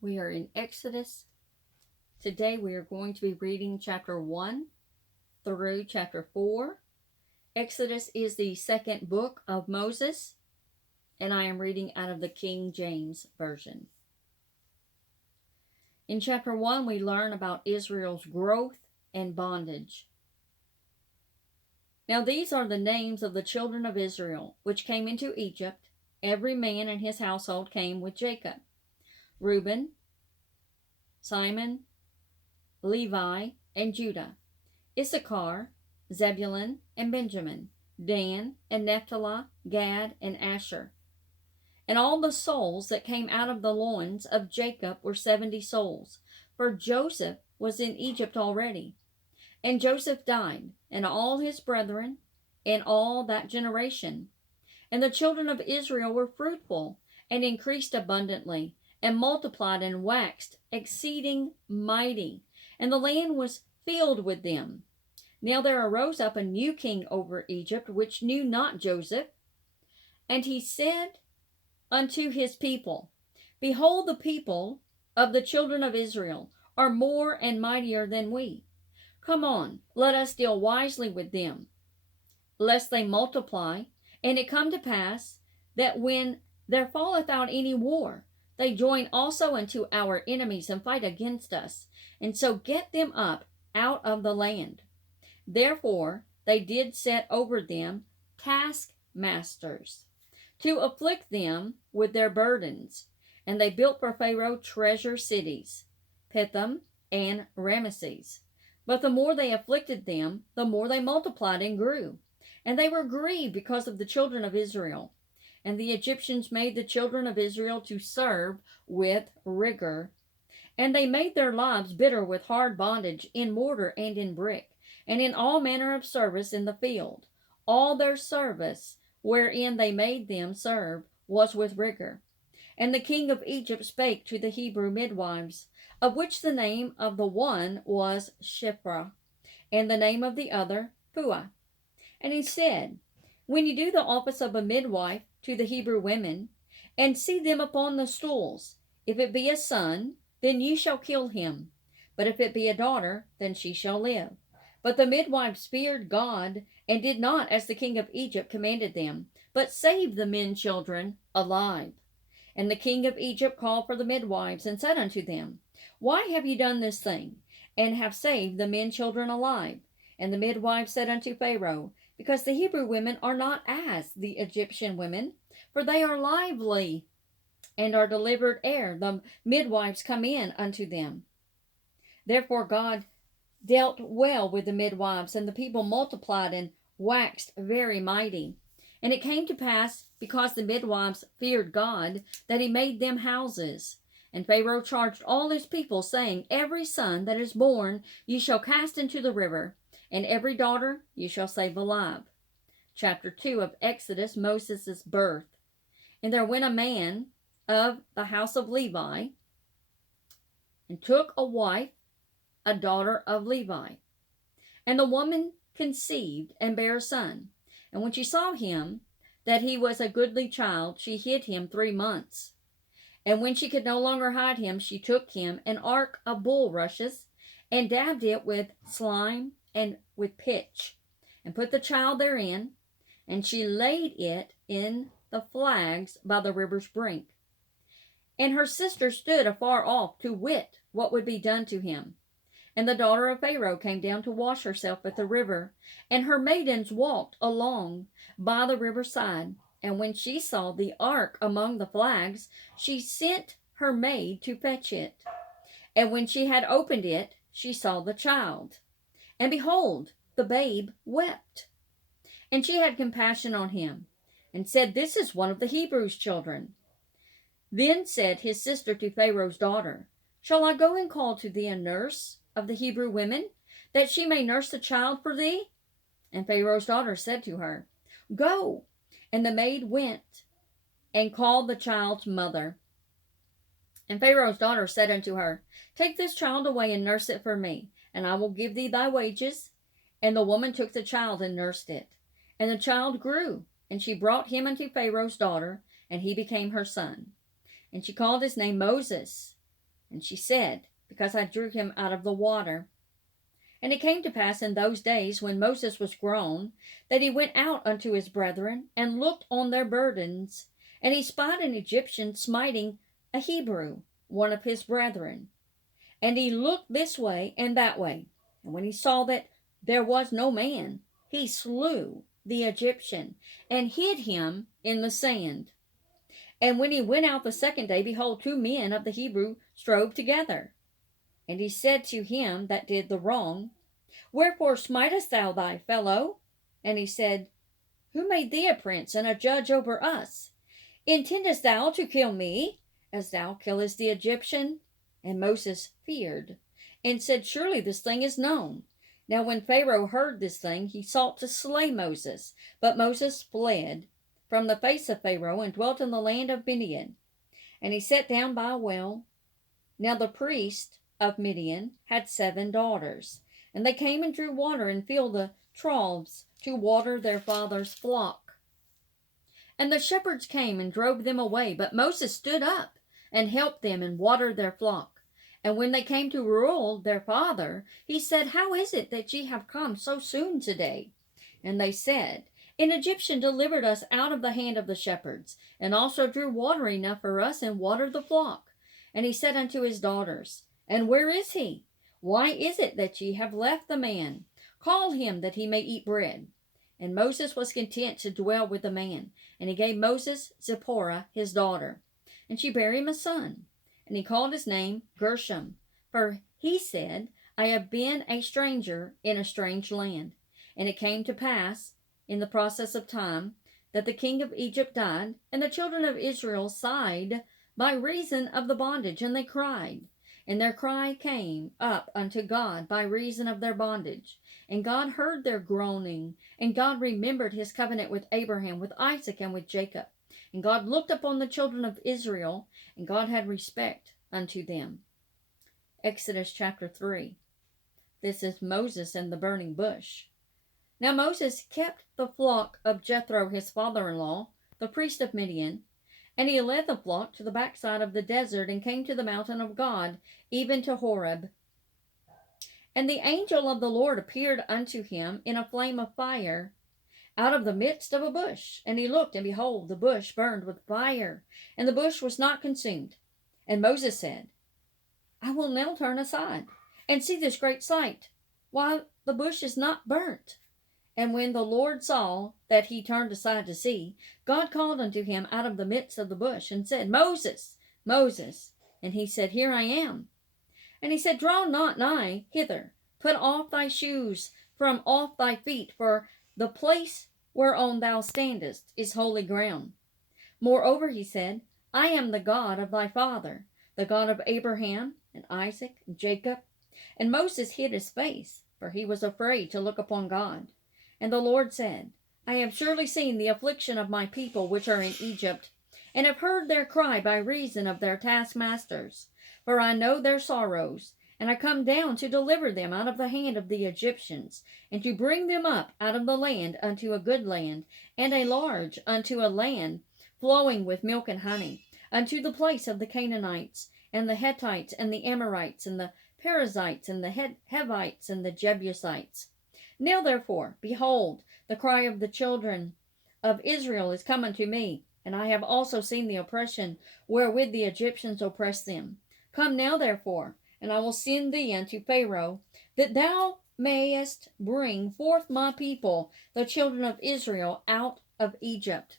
We are in Exodus. Today we are going to be reading chapter 1 through chapter 4. Exodus is the second book of Moses, and I am reading out of the King James Version. In chapter 1, we learn about Israel's growth and bondage. Now these are the names of the children of Israel, which came into Egypt. Every man in his household came with Jacob. Reuben, Simon, Levi, and Judah, Issachar, Zebulun, and Benjamin, Dan, and Naphtali, Gad, and Asher. And all the souls that came out of the loins of Jacob were 70 souls, for Joseph was in Egypt already. And Joseph died, and all his brethren, and all that generation. And the children of Israel were fruitful, and increased abundantly, and multiplied and waxed exceeding mighty, and the land was filled with them. Now there arose up a new king over Egypt, which knew not Joseph. And he said unto his people, Behold, the people of the children of Israel are more and mightier than we. Come on, let us deal wisely with them, lest they multiply. And it come to pass that when there falleth out any war, they join also unto our enemies and fight against us, and so get them up out of the land. Therefore they did set over them taskmasters, to afflict them with their burdens. And they built for Pharaoh treasure cities, Pithom and Ramesses. But the more they afflicted them, the more they multiplied and grew. And they were grieved because of the children of Israel. And the Egyptians made the children of Israel to serve with rigor. And they made their lives bitter with hard bondage in mortar and in brick, and in all manner of service in the field. All their service wherein they made them serve was with rigor. And the king of Egypt spake to the Hebrew midwives, of which the name of the one was Shiphrah, and the name of the other Puah. And he said, When you do the office of a midwife to the Hebrew women, and see them upon the stools, if it be a son, then ye shall kill him. But if it be a daughter, then she shall live. But the midwives feared God, and did not as the king of Egypt commanded them, but saved the men children alive. And the king of Egypt called for the midwives, and said unto them, Why have ye done this thing, and have saved the men children alive? And the midwives said unto Pharaoh, Because the Hebrew women are not as the Egyptian women, for they are lively, and are delivered ere the midwives come in unto them. Therefore God dealt well with the midwives, and the people multiplied and waxed very mighty. And it came to pass, because the midwives feared God, that he made them houses. And Pharaoh charged all his people, saying, Every son that is born ye shall cast into the river, and every daughter ye shall save alive. Chapter 2 of Exodus, Moses' birth. And there went a man of the house of Levi, and took a wife, a daughter of Levi. And the woman conceived, and bare a son. And when she saw him, that he was a goodly child, she hid him 3 months. And when she could no longer hide him, she took him an ark of bulrushes, and dabbed it with slime and with pitch, and put the child therein, and she laid it in the flags by the river's brink. And her sister stood afar off to wit what would be done to him. And the daughter of Pharaoh came down to wash herself at the river, and her maidens walked along by the river side. And when she saw the ark among the flags, she sent her maid to fetch it. And when she had opened it, she saw the child. And behold, the babe wept. And she had compassion on him, and said, This is one of the Hebrews' children. Then said his sister to Pharaoh's daughter, Shall I go and call to thee a nurse of the Hebrew women, that she may nurse the child for thee? And Pharaoh's daughter said to her, Go. And the maid went and called the child's mother. And Pharaoh's daughter said unto her, Take this child away and nurse it for me, and I will give thee thy wages. And the woman took the child and nursed it. And the child grew, and she brought him unto Pharaoh's daughter, and he became her son. And she called his name Moses. And she said, Because I drew him out of the water. And it came to pass in those days, when Moses was grown, that he went out unto his brethren, and looked on their burdens. And he spied an Egyptian smiting a Hebrew, one of his brethren. And he looked this way and that way. And when he saw that there was no man, he slew the Egyptian, and hid him in the sand. And when he went out the second day, behold, 2 men of the Hebrew strove together. And he said to him that did the wrong, Wherefore smitest thou thy fellow? And he said, Who made thee a prince and a judge over us? Intendest thou to kill me, as thou killest the Egyptian? And Moses feared, and said, Surely this thing is known. Now when Pharaoh heard this thing, he sought to slay Moses. But Moses fled from the face of Pharaoh, and dwelt in the land of Midian. And he sat down by a well. Now the priest of Midian had 7 daughters. And they came and drew water, and filled the troughs to water their father's flock. And the shepherds came and drove them away. But Moses stood up and helped them, and watered their flock. And when they came to Reuel their father, he said, How is it that ye have come so soon today? And they said, An Egyptian delivered us out of the hand of the shepherds, and also drew water enough for us, and watered the flock. And he said unto his daughters, And where is he? Why is it that ye have left the man? Call him, that he may eat bread. And Moses was content to dwell with the man. And he gave Moses Zipporah his daughter. And she bare him a son. And he called his name Gershom. For he said, I have been a stranger in a strange land. And it came to pass, in the process of time, that the king of Egypt died. And the children of Israel sighed by reason of the bondage. And they cried. And their cry came up unto God by reason of their bondage. And God heard their groaning. And God remembered his covenant with Abraham, with Isaac, and with Jacob. And God looked upon the children of Israel, and God had respect unto them. Exodus chapter 3. This is Moses and the burning bush. Now Moses kept the flock of Jethro his father-in-law, the priest of Midian. And he led the flock to the backside of the desert, and came to the mountain of God, even to Horeb. And the angel of the Lord appeared unto him in a flame of fire out of the midst of a bush. And he looked, and behold, the bush burned with fire, and the bush was not consumed. And Moses said, I will now turn aside, and see this great sight, why the bush is not burnt. And when the Lord saw that he turned aside to see, God called unto him out of the midst of the bush, and said, Moses, Moses. And he said, Here I am. And he said, Draw not nigh hither. Put off thy shoes from off thy feet, for the place whereon thou standest is holy ground. Moreover, he said, I am the God of thy father, the God of Abraham, and Isaac, and Jacob. And Moses hid his face, for he was afraid to look upon God. And the Lord said, I have surely seen the affliction of my people which are in Egypt, and have heard their cry by reason of their taskmasters. For I know their sorrows, and I come down to deliver them out of the hand of the Egyptians, and to bring them up out of the land unto a good land, and a large, unto a land flowing with milk and honey, unto the place of the Canaanites, and the Hittites, and the Amorites, and the Perizzites, and the Hivites, and the Jebusites. Now therefore, behold, the cry of the children of Israel is come unto me, and I have also seen the oppression wherewith the Egyptians oppress them. Come now therefore, and I will send thee unto Pharaoh, that thou mayest bring forth my people, the children of Israel, out of Egypt.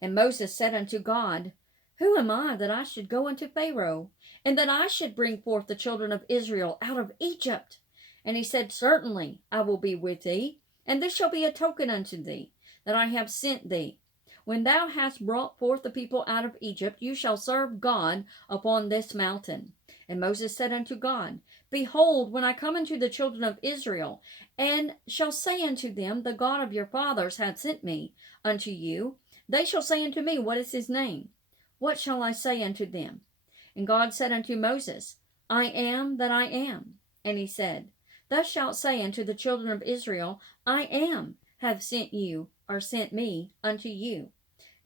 And Moses said unto God, Who am I that I should go unto Pharaoh, and that I should bring forth the children of Israel out of Egypt? And he said, Certainly I will be with thee, and this shall be a token unto thee, that I have sent thee. When thou hast brought forth the people out of Egypt, you shall serve God upon this mountain. And Moses said unto God, Behold, when I come unto the children of Israel, and shall say unto them, The God of your fathers hath sent me unto you, they shall say unto me, What is his name? What shall I say unto them? And God said unto Moses, I am that I am. And he said, Thus shalt say unto the children of Israel, I am, have sent you, or sent me unto you.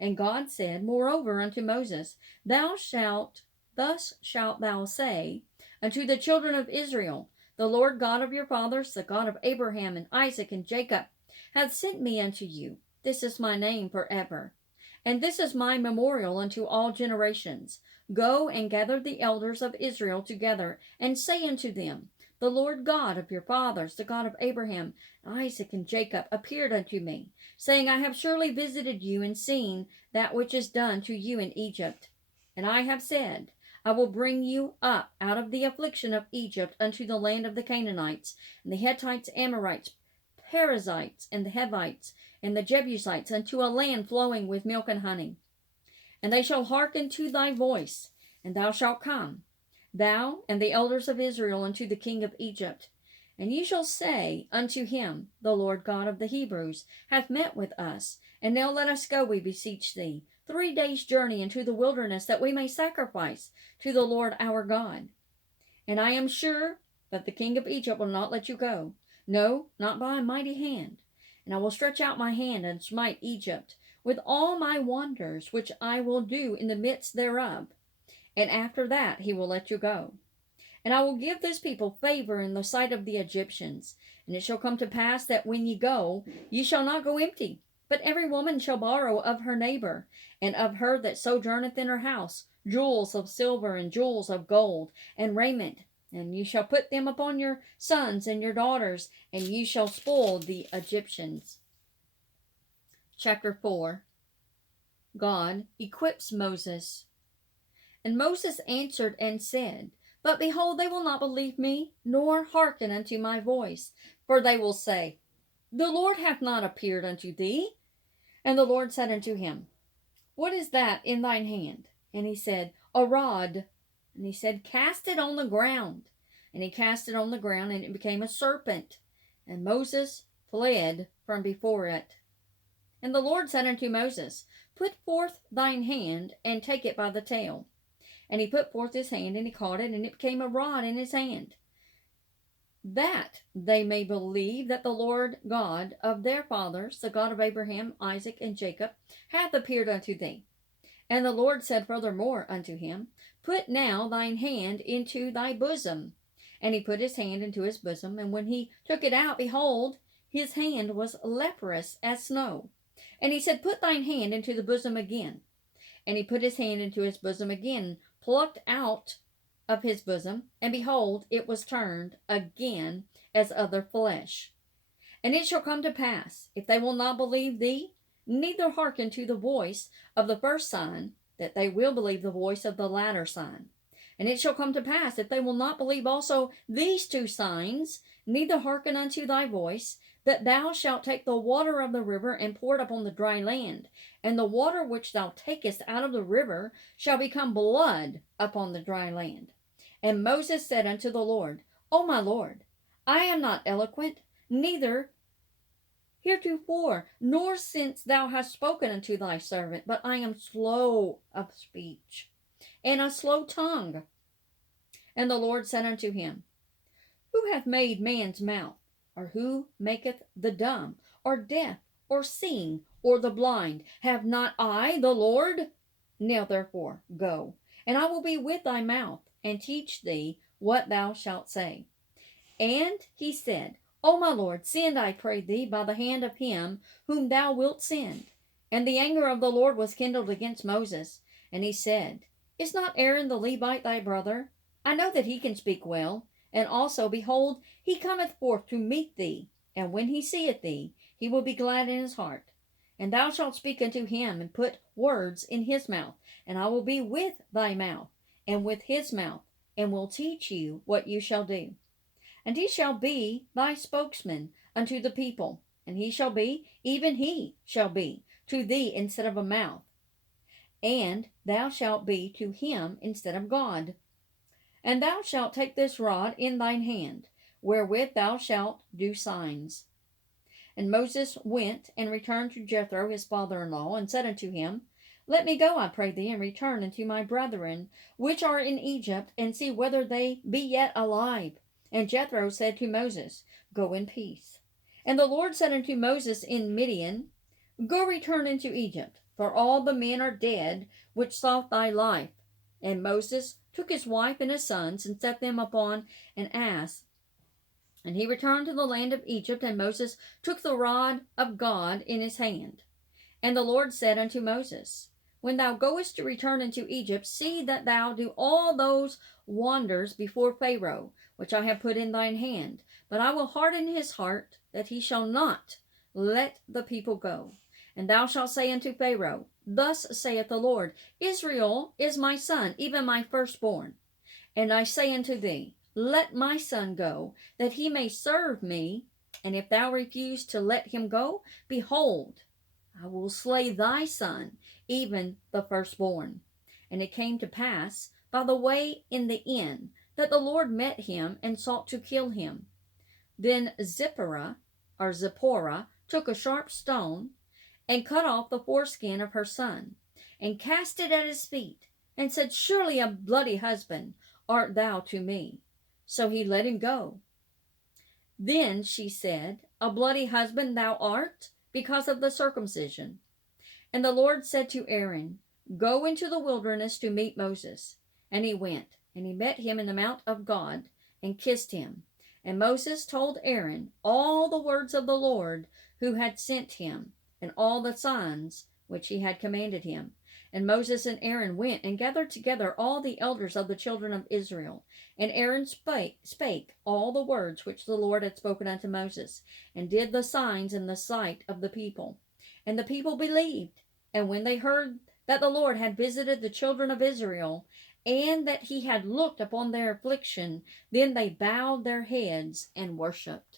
And God said, moreover, unto Moses, Thou shalt thus shalt thou say unto the children of Israel, the Lord God of your fathers, the God of Abraham and Isaac and Jacob, hath sent me unto you. This is my name forever. And this is my memorial unto all generations. Go and gather the elders of Israel together, and say unto them, the Lord God of your fathers, the God of Abraham, Isaac, and Jacob, appeared unto me, saying, I have surely visited you and seen that which is done to you in Egypt. And I have said, I will bring you up out of the affliction of Egypt unto the land of the Canaanites, and the Hittites, Amorites, Perizzites, and the Hivites, and the Jebusites, unto a land flowing with milk and honey. And they shall hearken to thy voice, and thou shalt come, thou and the elders of Israel, unto the king of Egypt. And ye shall say unto him, the Lord God of the Hebrews hath met with us, and now let us go, we beseech thee, 3 days' journey into the wilderness, that we may sacrifice to the Lord our God. And I am sure that the king of Egypt will not let you go, no, not by a mighty hand. And I will stretch out my hand and smite Egypt with all my wonders, which I will do in the midst thereof. And after that he will let you go. And I will give this people favor in the sight of the Egyptians. And it shall come to pass that when ye go, ye shall not go empty, but every woman shall borrow of her neighbor, and of her that sojourneth in her house, jewels of silver and jewels of gold, and raiment. And ye shall put them upon your sons and your daughters, and ye shall spoil the Egyptians. Chapter 4. God equips Moses. And Moses answered and said, But behold, they will not believe me, nor hearken unto my voice. For they will say, The Lord hath not appeared unto thee. And the Lord said unto him, What is that in thine hand? And he said, A rod. And he said, Cast it on the ground. And he cast it on the ground, and it became a serpent. And Moses fled from before it. And the Lord said unto Moses, Put forth thine hand, and take it by the tail. And he put forth his hand, and he caught it, and it became a rod in his hand, that they may believe that the Lord God of their fathers, the God of Abraham, Isaac, and Jacob, hath appeared unto thee. And the Lord said furthermore unto him, Put now thine hand into thy bosom. And he put his hand into his bosom, and when he took it out, behold, his hand was leprous as snow. And he said, Put thine hand into the bosom again. And he put his hand into his bosom again, plucked out of his bosom, and behold, it was turned again as other flesh. And it shall come to pass, if they will not believe thee, neither hearken to the voice of the first sign, that they will believe the voice of the latter sign. And it shall come to pass, if they will not believe also these 2 signs, neither hearken unto thy voice, that thou shalt take the water of the river and pour it upon the dry land, and the water which thou takest out of the river shall become blood upon the dry land. And Moses said unto the Lord, O my Lord, I am not eloquent, neither heretofore, nor since thou hast spoken unto thy servant, but I am slow of speech, and a slow tongue. And the Lord said unto him, Who hath made man's mouth? Or who maketh the dumb, or deaf, or seeing, or the blind? Have not I the Lord? Now therefore go, and I will be with thy mouth, and teach thee what thou shalt say. And he said, O my Lord, send, I pray thee, by the hand of him whom thou wilt send. And the anger of the Lord was kindled against Moses. And he said, Is not Aaron the Levite thy brother? I know that he can speak well. And also, behold, he cometh forth to meet thee. And when he seeth thee, he will be glad in his heart. And thou shalt speak unto him, and put words in his mouth. And I will be with thy mouth, and with his mouth, and will teach you what you shall do. And he shall be thy spokesman unto the people, and he shall be, even he shall be, to thee instead of a mouth. And thou shalt be to him instead of God. And thou shalt take this rod in thine hand, wherewith thou shalt do signs. And Moses went and returned to Jethro his father-in-law, and said unto him, Let me go, I pray thee, and return unto my brethren, which are in Egypt, and see whether they be yet alive. And Jethro said to Moses, Go in peace. And the Lord said unto Moses in Midian, Go return into Egypt, for all the men are dead which sought thy life. And Moses took his wife and his sons and set them upon an ass. And he returned to the land of Egypt, and Moses took the rod of God in his hand. And the Lord said unto Moses, When thou goest to return into Egypt, see that thou do all those wonders before Pharaoh, which I have put in thine hand. But I will harden his heart, that he shall not let the people go. And thou shalt say unto Pharaoh, Thus saith the Lord, Israel is my son, even my firstborn. And I say unto thee, Let my son go, that he may serve me. And if thou refuse to let him go, behold, I will slay thy son, even the firstborn. And it came to pass by the way in the inn, that the Lord met him and sought to kill him. Then Zipporah took a sharp stone, and cut off the foreskin of her son, and cast it at his feet, and said, Surely a bloody husband art thou to me. So he let him go. Then she said, A bloody husband thou art, because of the circumcision. And the Lord said to Aaron, Go into the wilderness to meet Moses. And he went, and he met him in the mount of God, and kissed him. And Moses told Aaron all the words of the Lord who had sent him, and all the signs which he had commanded him. And Moses and Aaron went and gathered together all the elders of the children of Israel. And Aaron spake all the words which the Lord had spoken unto Moses, and did the signs in the sight of the people. And the people believed. And when they heard that the Lord had visited the children of Israel, and that he had looked upon their affliction, then they bowed their heads and worshipped.